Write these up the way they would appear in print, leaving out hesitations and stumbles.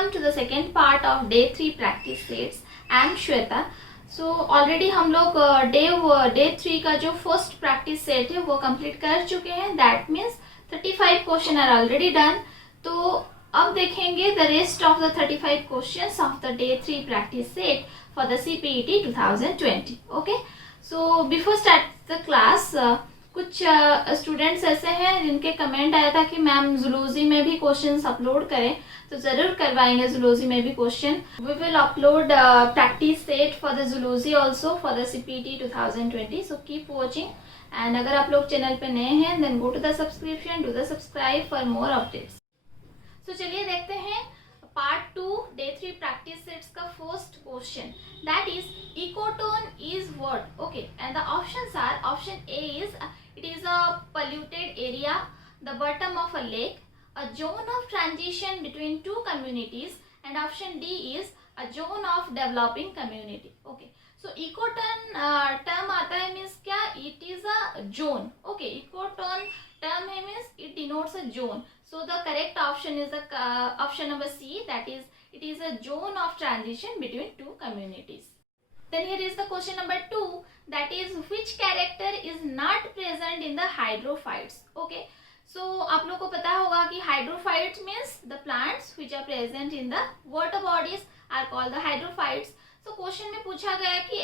welcome to the second part of day 3 practice sets. I am Shweta. So already हम लोग day 3 का जो first practice set है वो complete कर चुके हैं. That means 35 question are already done. तो अब देखेंगे the rest of the 35 questions of the day 3 practice set for the CPET 2020. Okay. So before start the class, कुछ स्टूडेंट्स ऐसे हैं जिनके कमेंट आया था कि मैम जूलॉजी में भी क्वेश्चंस अपलोड करें, तो ज़रूर करवाएंगे जूलॉजी में भी question. We will upload practice set for the zoology also for the CPET 2020. So keep watching. And अगर आप लोग चैनल पे नए हैं then go to the subscription, do the subscribe for more updates. So चलिए देखते हैं पार्ट 2 डे 3 प्रैक्टिस सेट्स का first question. That is ecotone is what. Okay, and the options are, option A is it is a polluted area, the bottom of a lake, a zone of transition between two communities, and option D is a zone of developing community. Okay, so ecotone term आता है means क्या, it is a zone. Okay, ecotone term है means it denotes a zone. So the correct option is the option number C, that is it is a zone of transition between two communities. Then here is the question number 2, that is which character is not present in the hydrophytes. Okay, so आप लोग को पता होगा कि hydrophytes means the plants which are present in the water bodies are called the hydrophytes. So question में पूछा गया कि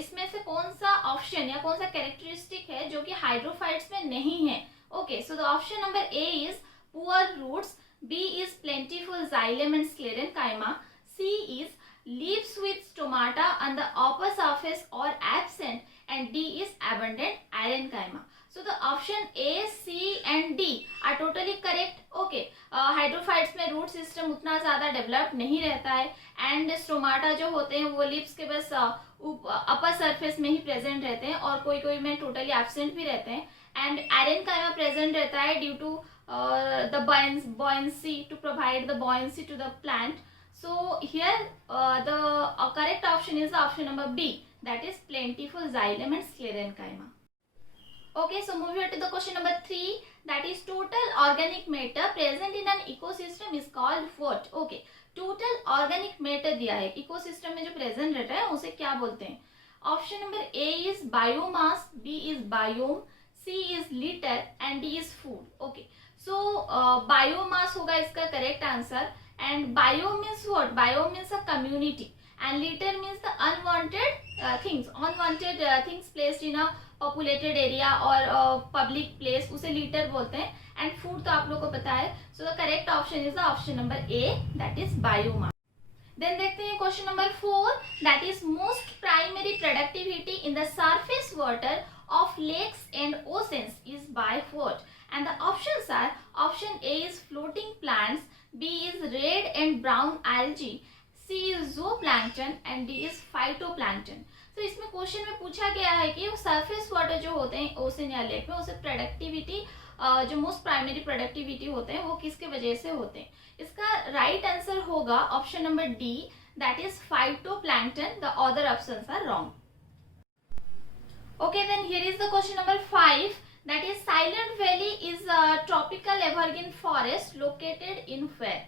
इसमें से कौन सा ऑप्शन या कौन सा कैरेक्टरिस्टिक है जो कि हाइड्रोफाइट्स में नहीं है. Okay, so the option number A is poor roots, B is plentiful xylem and sclerenchyma, C is leaves with stomata on the upper surface or absent, and D is abundant irenchyma. So the option A, C and D are totally correct. Okay, hydrophytes में root system उतना ज़्यादा develop नहीं रहता है and stomata जो होते हैं वो लिप्स के बस अपर सरफेस में ही प्रेजेंट रहते हैं और कोई कोई में टोटली एब्सेंट भी रहते हैं. एंड आयरनकाइमा प्रेजेंट रहता है due to the buoyancy to provide the buoyancy to the plant. So here the correct option is the option number B, that is plentiful xylem and sclerenchyma. Okay, so moving on to the question number 3, that is total organic matter present in an ecosystem is called what. Okay, total organic matter दिया है, ecosystem में जो present रहता है उसे क्या बोलते हैं. Option number A is biomass, B is biome, C is litter and D is food. Okay, so biomass होगा इसका correct answer. And biome means what? Biome means a community, and litter means the unwanted things placed in a populated area or public place, उसे litter बोलते हैं. And food तो आप लोग को पता है. So the correct option is the option number A, that is biomass. Then देखते हैं question number 4, that is most primary productivity in the surface water of lakes and oceans is by what? And the options are, option A is floating plants, B is red and brown algae, C is zooplankton and D is phytoplankton. तो इसमें question में पूछा गया है कि surface water जो होते हैं ओशन या लेक में, उसे प्रोडक्टिविटी जो मोस्ट प्राइमरी प्रोडक्टिविटी होते हैं वो किसके वजह से होते हैं. इसका राइट आंसर होगा option number D, that is phytoplankton. The other options are wrong. Okay, then here is the question number 5, that is Silent Valley is a tropical evergreen forest located in where.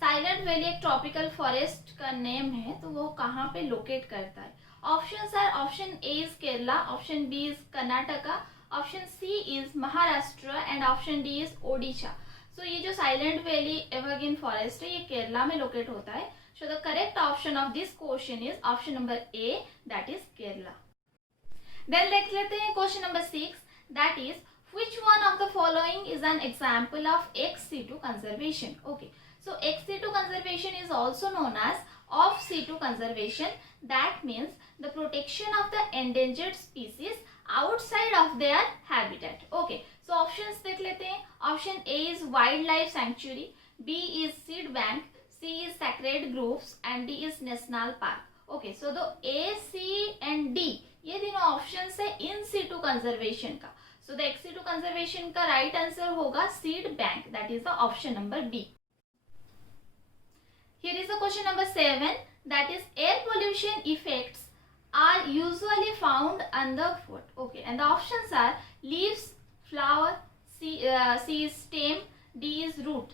Silent Valley एक tropical forest का name है, तो वो कहाँ पे locate करता है. Options are, option A is Kerala, option B is Karnataka, option C is Maharashtra and option D is Odisha. So ये जो साइलेंट वैली एवरग्रीन फॉरेस्ट है ये केरला में लोकेट होता है. So the correct option of this question is option number A, that is Kerala. देन देख लेते हैं question number 6, that is which one of the following is an example of ex-situ conservation. Okay, so ex-situ conservation is also known as off-situ conservation. That means the protection of the endangered species outside of their habitat. Okay, so options देख लेते हैं. Option A is wildlife sanctuary, B is seed bank, C is sacred groves and D is national park. Okay, so the A, C and D ये तीनों option है इन situ conservation का. So the ex situ conservation का right answer होगा seed bank, that is the option number B. Here is the question number 7, that is air pollution effects are usually found on the food. Okay, and the options are leaves, flower, C is stem, D is root.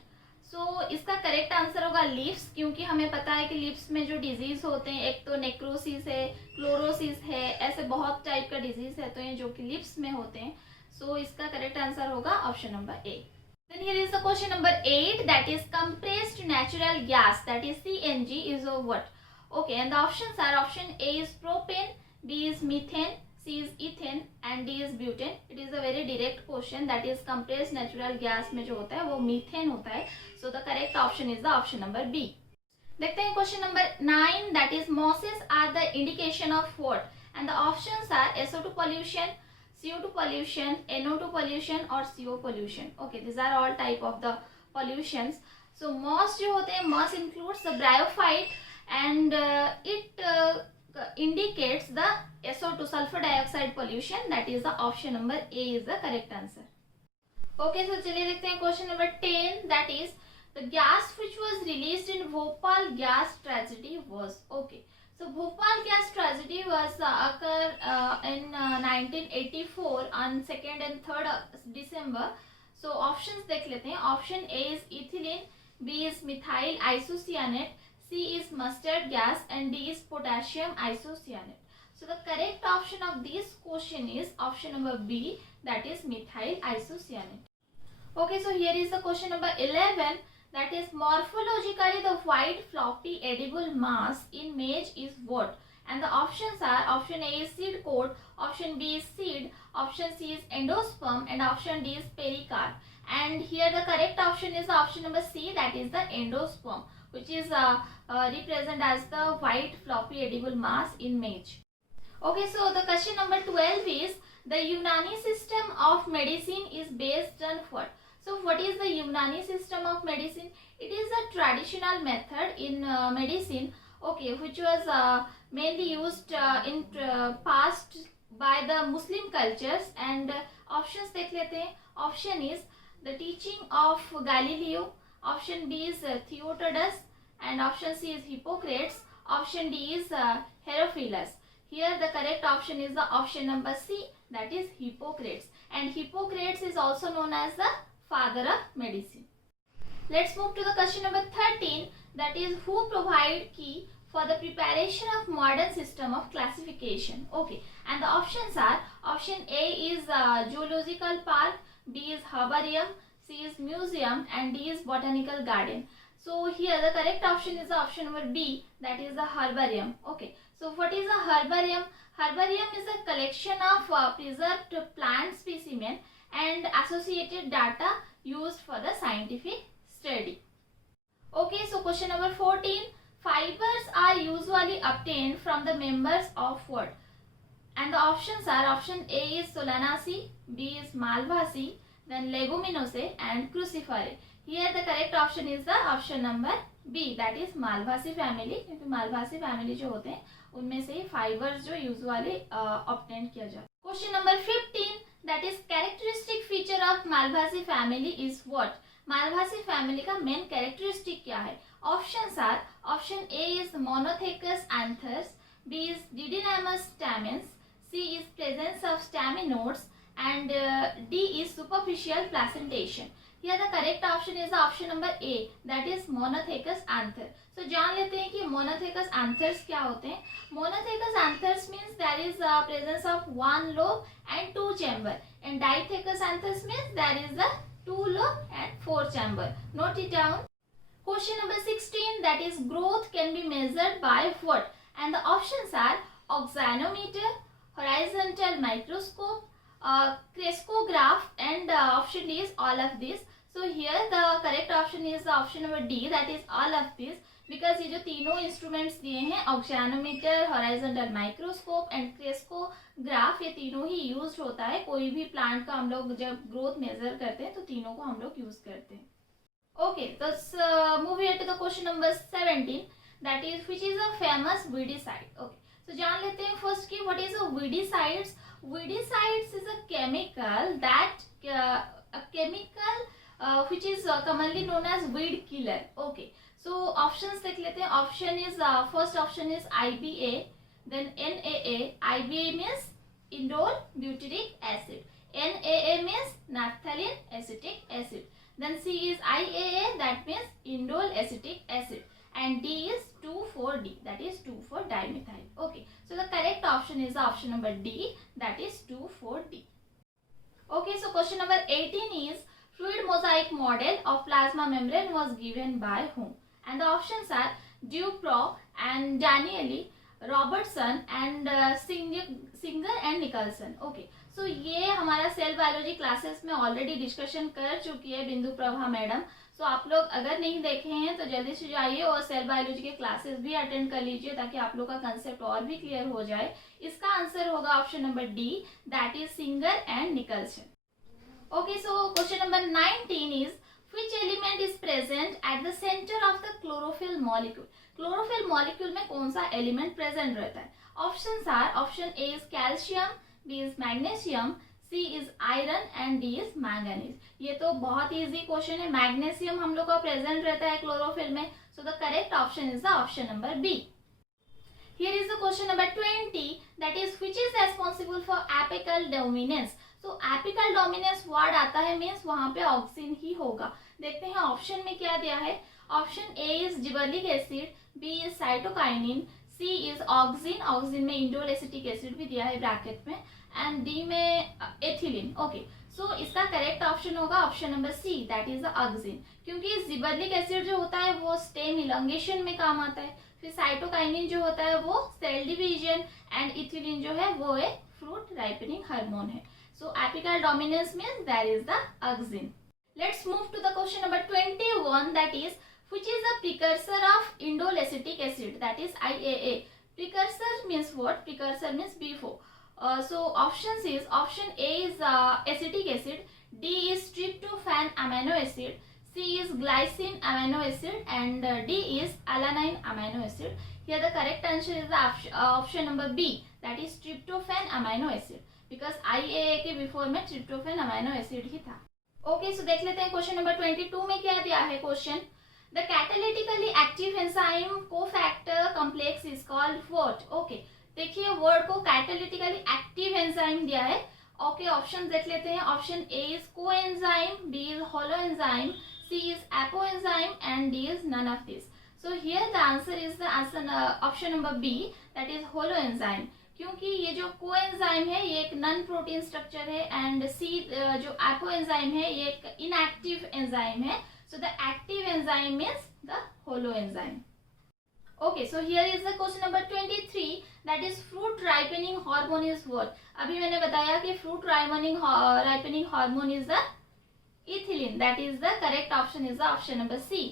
So इसका correct answer होगा lips, क्योंकि हमें पता है कि lips में जो disease होते हैं, एक तो नेक्रोसिस है, क्लोरोसिस है, ऐसे बहुत टाइप का डिजीज है तो ये जो कि लिप्स में होते हैं. सो इसका करेक्ट आंसर होगा option number A. Then here is the question number 8, that is compressed natural gas, that is CNG, is of what? Okay, and the options are option A is propane, B is methane, C is ethane and D is butane. It is a very direct question, that is compressed natural gas में जो होता है वो methane होता है. So the correct option is the option number B. देखते हैं question number 9, that is mosses are the indication of what? And the options are SO2 pollution, CO2 pollution, NO2 pollution और CO pollution. Okay, these are all type of the pollutions. So moss जो होते हैं, moss includes the bryophyte and it indicates the SO2 sulfur dioxide pollution. That is the option number A is the correct answer. Okay, so चलिए देखते हैं question number 10, that is the gas which was released in Bhopal gas tragedy was. Okay. So Bhopal gas tragedy was occur in 1984 on 2nd and 3rd December. So options देख लेते हैं. Option A is ethylene, B is methyl isocyanate, C is mustard gas and D is potassium isocyanate. So the correct option of this question is option number B, that is methyl isocyanate. Okay, so here is the question number 11. That is morphologically the white floppy edible mass in maize is what? And the options are option A is seed coat, option B is seed, option C is endosperm and option D is pericarp. And here the correct option is option number C, that is the endosperm, which is represented as the white floppy edible mass in maize. Okay, so the question number 12 is the Unani system of medicine is based on what? So what is the Unani system of medicine? It is a traditional method in medicine, okay, which was mainly used in past by the Muslim cultures. And options देख लेते हैं. Option is the teaching of Galileo, option B is Theodotus and option C is Hippocrates, option D is Herophilus. Here the correct option is the option number C, that is Hippocrates. And Hippocrates is also known as the father of medicine. Let's move to the question number 13, that is who provide key for the preparation of modern system of classification. Okay, and the options are option A is zoological park, B is herbarium, C is museum and D is botanical garden. So here the correct option is the option number B, that is the herbarium. Okay, so what is a herbarium? Herbarium is a collection of preserved plant specimen and associated data used for the scientific study. Okay, so question number 14, fibers are usually obtained from the members of what? And the options are option A is Solanaceae, B is Malvaceae, then Leguminosae and Cruciferae. Here the correct option is the option number B, that is Malvaceae family, क्योंकि Malvaceae family जो होते हैं उनमें से fibers जो usually obtained किया जाता है. Question number 15, that is characteristic feature of Malvaceae family is what? Malvaceae family का main characteristic क्या है? Options are option A is Monothecus anthers, B is Didynamous stamens, C is presence of staminodes and D is superficial placentation. Here the correct option is the option number A, that is Monothecus anther. So जान लेते हैं कि Monothecus anthers क्या होते हैं. Monothecus anthers means there is presence of one lobe and two chamber, and Dithecus anthers means there is the two lobe and four chamber. Note it down. Question number 16, that is growth can be measured by what? And the options are oxyanometer, horizontal microscope, crescograph and option D is all of these. So here the correct option is the option number D, that is all of these, because ये जो तीनों instruments दिए हैं oxyanometer, horizontal microscope and crescograph, ये तीनों ही used होता है. कोई भी plant का हम लोग जब growth measure करते हैं तो तीनों को हम लोग use करते हैं. Okay, let's move here to the question number 17, that is which is a famous weedicide. Okay, so जान लेते हैं first कि what is a weedicides. Weedicides is a chemical that which is commonly known as weed killer. Okay, so options देख लेते हैं. Option is first option is IBA, then NAA. IBA means indole butyric acid, NAA means naphthalene acetic acid, Then C is IAA, that means indole acetic acid, and D is 2,4-D, that is 2,4 dimethyl. Okay, so the correct option is option number D, that is 2,4-D. Okay, so question number 18 is fluid mosaic model of plasma membrane was given by whom? And the options are Duprou and Danieli, Robertson and Singer and Nicolson. Okay, so ये हमारा cell biology classes में already discussion कर चुकी है बिंदु Prabha madam. सो आप लोग अगर नहीं देखे हैं तो जल्दी से जाइए और सेल बायोलॉजी के क्लासेस भी अटेंड कर लीजिए ताकि आप लोग का कंसेप्ट और भी क्लियर हो जाए. इसका आंसर होगा option number D, that is singer and Nicolson. Okay, so question number 19 is which element is present at the center of the chlorophyll molecule? chlorophyll molecule में कौन सा एलिमेंट प्रेजेंट रहता है? Options are, option A is calcium, B is magnesium, C is iron and D is manganese. ये तो बहुत easy question है. Magnesium हम लोग का प्रेजेंट रहता है क्लोरोफिल में, so the correct option is the option number B. Here is the question number 20, that is which is responsible for apical dominance. तो एपिकल डोमिनेंस वर्ड आता है मीन्स वहां पे ऑक्सीन ही होगा. देखते हैं ऑप्शन में क्या दिया है. Option A is gibberellic acid, B is cytokinin, C is auxin, auxin में इंडोल एसिटिक एसिड भी दिया है ब्रैकेट में, एंड डी में एथिलीन. ओके, सो इसका करेक्ट ऑप्शन होगा option number C, that is the auxin. क्योंकि जिबर्लिक एसिड जो होता है वो स्टेम इलॉन्गेशन में काम आता है, फिर साइटोकाइनिन जो होता है वो सेल डिवीजन, एंड इथिलीन जो है वो एक फ्रूट राइपनिंग हार्मोन है. So apical dominance means there is the auxin. Let's move to the question number 21, that is which is the precursor of indole acetic acid, that is IAA. Precursor means what? Precursor means before. So options is, option A is acetic acid, D is tryptophan amino acid, C is glycine amino acid, and D is alanine amino acid. Here the correct answer is the option number B, that is tryptophan amino acid. Because IAA के before में tryptophan amino acid ही था. Okay, सो देख लेते हैं question number 22 में क्या दिया है question. The catalytically active enzyme cofactor complex is called what. Okay, देखिए वर्ड को कैटालिटिकली एक्टिव एंजाइम दिया है. ओके, ऑप्शन देख लेते हैं. Option A is coenzyme, B is holoenzyme, C is apoenzyme, and D is none of this. So here the answer is the answer option number B, that is holoenzyme. क्योंकि ये जो coenzyme है ये एक non protein structure है, and C जो apoenzyme है ये एक इनएक्टिव एंजाइम है. So the active enzyme is the holoenzyme. Okay, so here is the question number 23, that is fruit ripening hormone is what. अभी मैंने बताया कि fruit ripening hormone is the ethylene, that is the correct option is the option number C.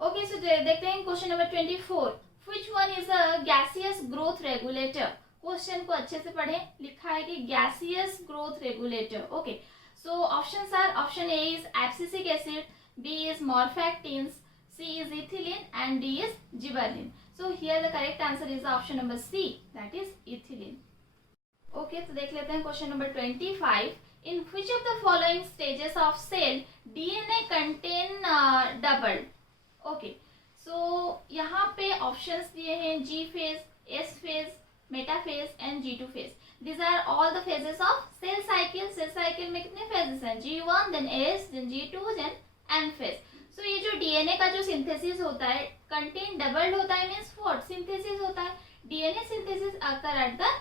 Okay, so देखते हैं question number 24. Which one is a gaseous growth regulator? क्वेश्चन को अच्छे से पढ़ें. लिखा है कि gaseous growth regulator. Okay, so options are, option A is abscisic acid, B is morphactins, C is ethylene, and D is gibberellin. So here the correct answer is option number C, that is ethylene. Okay, तो देख लेते हैं question number 25. In which of the following stages of cell DNA contain doubled? Okay, so यहाँ पे options दिए हैं G phase, S phase, metaphase and G2 phase. This are all the phases of cell cycle. Cell cycle में कितने phases हैं? G1, then S, then G2, then N phase. So ये जो DNA का जो सिंथेसिस होता है कंटेन डबल्ड होता है, मीन्स फोर्थ सिंथेसिस होता है. DNA synthesis occur at the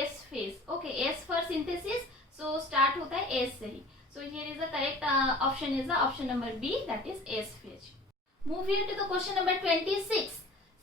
S phase. Okay, S for synthesis, so start होता है एस से ही. So here is the correct option is the option number B, that is S phase. Move here to the question number 26.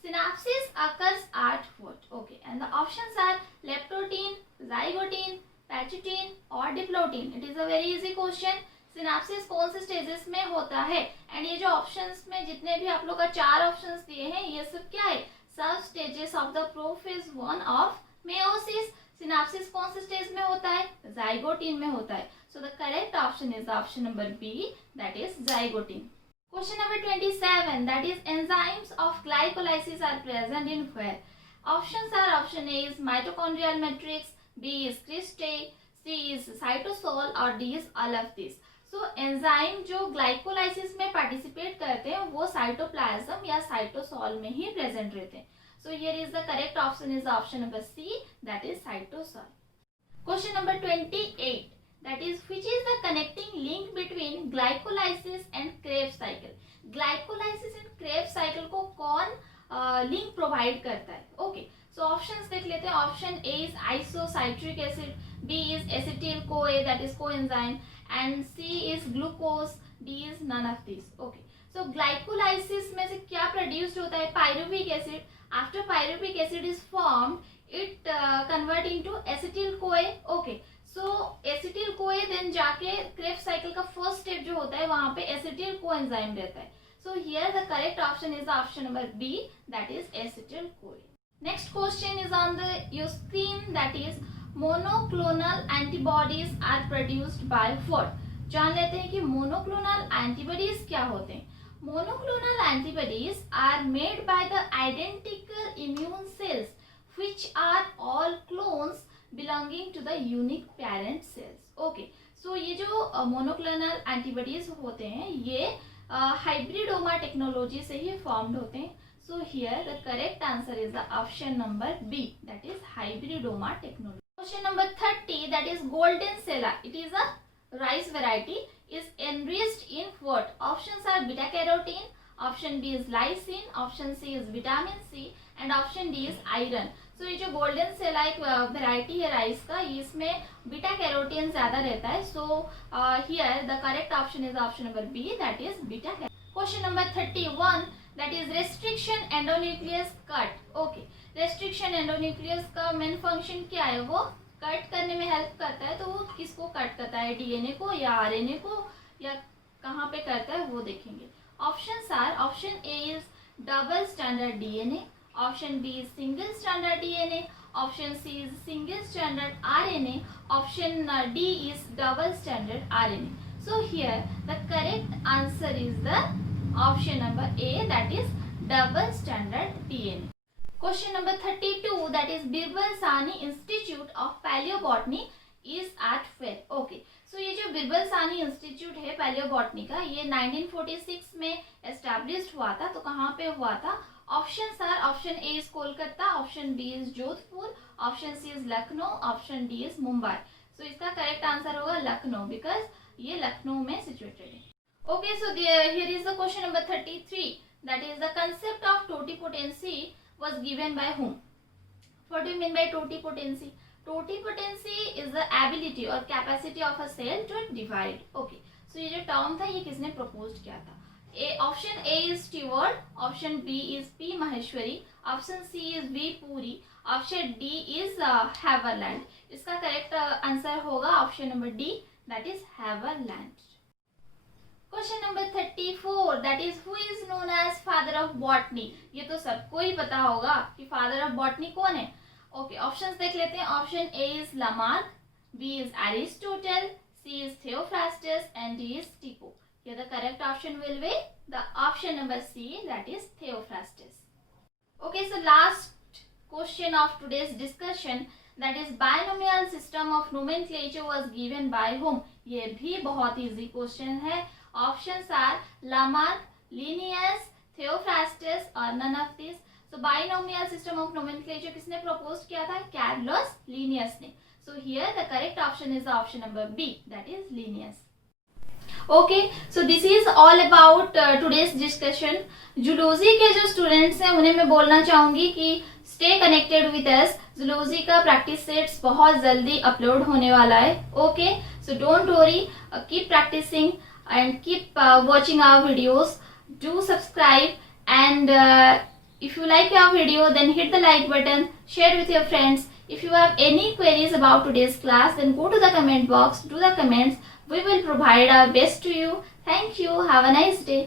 Synapses occurs at what? Okay, and the options are leptotene, zygotine, pachytene or diplotin. It is a very easy question. Synapses कौन से stages में होता है? And ये जो options में जितने भी आप लोग का 4 options दिए हैं ये सब क्या है? Sub stages of the prophase 1 of meiosis. Synapses कौन से stage में होता है? Zygotine में होता है. So the correct option is the option number B, that is zygotine. Question number 27, that is enzymes of glycolysis are present in where? Options are, option A is mitochondrial matrix, B is cristae, C is cytosol और D is all of this. So enzyme जो glycolysis में participate करते हैं वो cytoplasm या cytosol में ही present रहते हैं. So here is the correct option is the option number C, that is cytosol. Question number 28, that is which is the connecting link between glycolysis and Krebs cycle. Glycolysis and Krebs cycle को कौन link provide करता है? Okay, so options देख लेते हैं. Option A is isocitric acid, B is acetyl CoA that is coenzyme, and C is glucose, D is none of this. Okay, so glycolysis में से क्या प्रोड्यूस्ड होता है? Pyruvic acid. After pyruvic acid is formed, it convert into acetyl CoA. Okay, so acetyl CoA then जाके Krebs cycle का first step जो होता है वहां पे एसिटिल कोएंजाइम रहता है. So here the correct option is the option number B, that is acetyl CoA. Next question is on your screen, that is monoclonal antibodies are produced by what? जान लेते हैं कि monoclonal antibodies क्या होते हैं. Monoclonal antibodies are made by the identical immune cells which are all clones belonging to the unique parent cells. Okay, so ये जो monoclonal antibodies होते हैं ये हाइब्रिडोमा टेक्नोलॉजी से ही फॉर्म्ड होते हैं. So here the correct answer is the option number B, that is hybridoma technology. Question number 30, that is golden Sela. It is a rice variety, is enriched in what? Options are beta carotene, option B is lysine, option C is vitamin C, and option D is iron. So ये जो golden सेला एक variety है rice का, इसमें beta carotene ज्यादा रहता है. So here the correct option is option number B, that is beta. Question number 31, that is restriction endonuclease cut. Okay, restriction endonuclease का मेन फंक्शन क्या है? वो कट करने में हेल्प करता है. तो वो किसको कट करता है? डीएनए को या आरएनए को, या कहाँ पे करता है वो देखेंगे. Options are, option A is double standard DNA, option B is single standard DNA, option C is single standard RNA, option D is double standard RNA. So here the correct answer is the option number A, that is double standard DNA. Question number 32, that is Birbal Sahni Institute of Paleobotany is at where? Okay, so ये जो Birbal Sahni institute है palaeobotany का, ये 1946 में established हुआ था. तो कहाँ पे हुआ था? Options are, option A is Kolkata, option B is Jodhpur, option C is Lucknow, option D is Mumbai. So इसका करेक्ट आंसर होगा लखनऊ, बिकॉज ये लखनऊ में सिचुएटेड है. Okay, so here is the question number 33, that is the concept of totipotency was given by whom? What do you mean by totipotency? Totipotency is the ability or capacity of a cell to divide. Okay, so ये जो term था ये किसने propose किया था? Option A is Stewart, option B is P Maheshwari, option C is V Puri, option D is Haverland. इसका correct answer होगा option number D, that is Haverland. Question number 34, that is who is known as father of botany. ये तो सबको ही पता होगा कि father of botany कौन है. ओके, ऑप्शंस देख लेते हैं. Option A is Lamarck, B is Aristotle, C is Theophrastus, and D is Tipo. Here the correct option will be the option number C, that is Theophrastus. Okay, so last question of today's discussion, that is binomial system of nomenclature was given by whom? ये भी बहुत easy question है. Options are Lamarck, Linnaeus, Theophrastus और none of this. So binomial system of nomenclature किसने propose किया था? Carolus Linnaeus ने. So here the correct option is the option number B, that is Linnaeus. Okay, so this is all about today's discussion. Zoology के जो students हैं उन्हें मैं बोलना चाहूंगी कि stay connected with us. Zoology का प्रैक्टिस सेट्स बहुत जल्दी अपलोड होने वाला है. Okay, so don't worry, keep practicing and keep watching our videos. Do subscribe, and if you like our video, then hit the like button, share with your friends. If you have any queries about today's class, then go to the comment box, do the comments. We will provide our best to you. Thank you. Have a nice day.